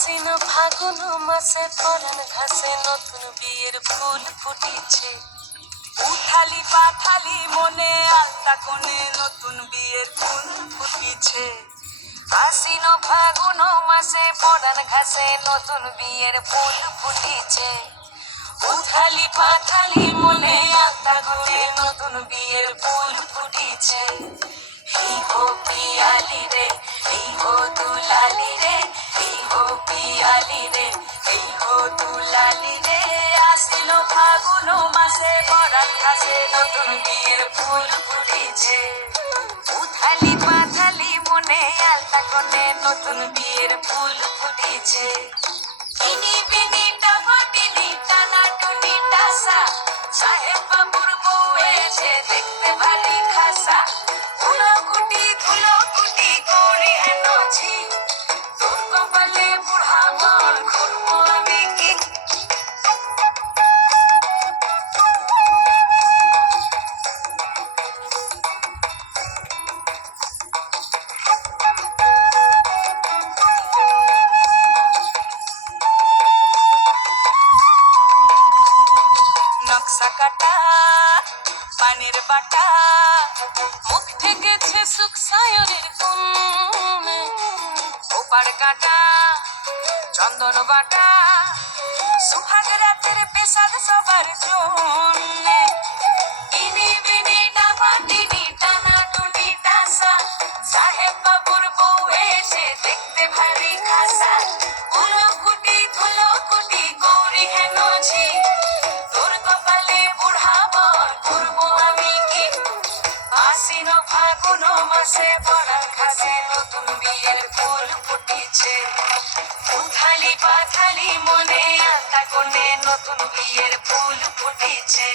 আশ্বিন ফাগুন মাসে পরাণ ঘাসে নতুন বিয়ের ফুল ফুটিছে। উথালি পাথালি মনে আলতা কোণে নতুন বিয়ের ফুল ফুটিছে। আশ্বিন ফাগুন মাসে পরাণ ঘাসে নতুন বিয়ের ফুল ফুটিছে। উথালি পাথালি মনে আলতা কোণে নতুন বিয়ের ফুল ফুটিছে। এই হো পিয়ালি রে, এই হো দুলালি রে, এই হো পিয়ালি রে, এই হো দুলালি রে। আশ্বিন ফাগুন মাসে পরাণ ঘাসে নতুন বিয়ের ফুল ফুটিছে। উথালি পাথালি মনে আলতা কোণে নতুন বিয়ের ফুল ফুটিছে। ইনি বিনি টাপাটিনি টানা টুনি টাসা, সাহেব বাবুর বউ এসে দেখতে ভারী খাসা। ধুলো কুটি করি হেনছি, তোর কপালে বুড়া বল করবো আমি কি। নকশা কাটা পানের বাটা, মুখ ঠেকেছে সুখ সায়রের কোণে। ওপার কাটা চন্দন বাটা, সুহাগ রাতের পেশাদ সবার জন্যে। ইনি বিনি টাপাটিনি টানা টুনি টাসা, সাহেব বাবুর বউ এসে দেখতে ভারী খাসা। ধুলো কুটি গৌরী হেনছি, তোর কপালে বুড়া বল করবো আমি কি। আশ্বিন ফাগুন মাসে পরাণ ঘাসে নতুন বিয়ের ফুল ফুটিছে। উথালি পাথালি মনে আলতা কোণে নতুন বিয়ের ফুল ফুটিছে।